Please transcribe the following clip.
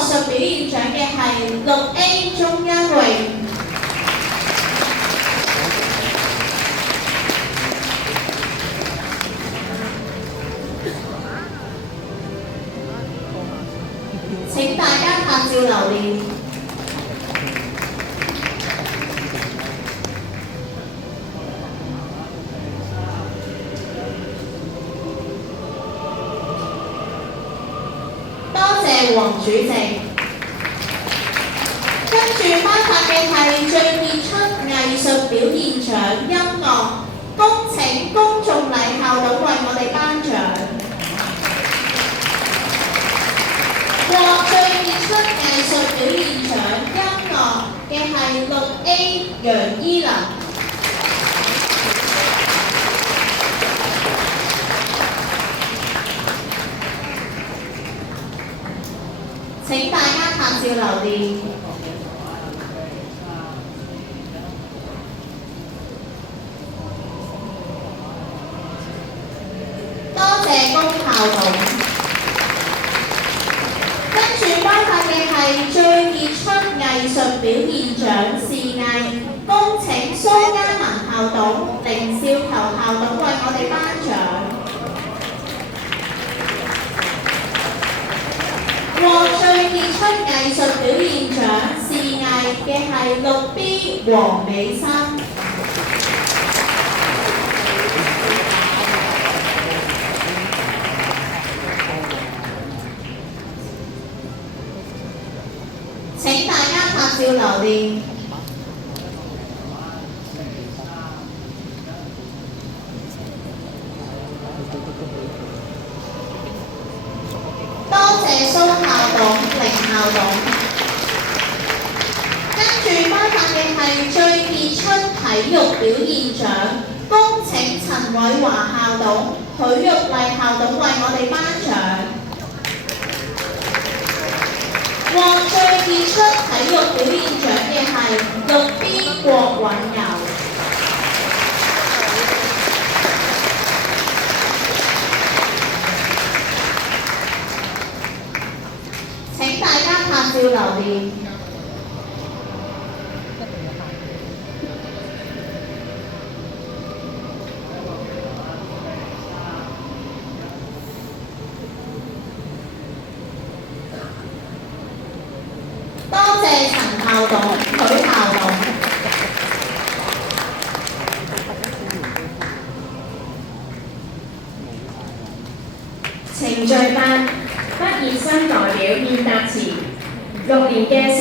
術表現獎嘅係6A 鐘欣榮。請大家拍照留念。多謝黃主席。跟住頒發嘅係最傑出藝術表現獎音樂，恭請公眾禮校董為我哋頒獎。獲最傑出藝術表現獎音樂嘅係6A 楊依林。請大家拍照留念。多謝龔校董。跟住頒發嘅係最傑出藝術表現獎視藝，恭請蘇嘉文校董、凌少球校董為我哋頒獎。獲最傑出藝術表現獎視藝嘅係6B 黃美心。請大家拍照留念。多謝蘇校董、凌校董。跟住頒發嘅係最傑出體育表現獎，恭請陳偉華校董、許玉麗校董為我哋頒獎。獲最傑出體育表現獎嘅係6B 郭允柔。請大家拍照留念。多謝陳校董、許校董。程序8，畢業生代表獻答詞。6年嘅小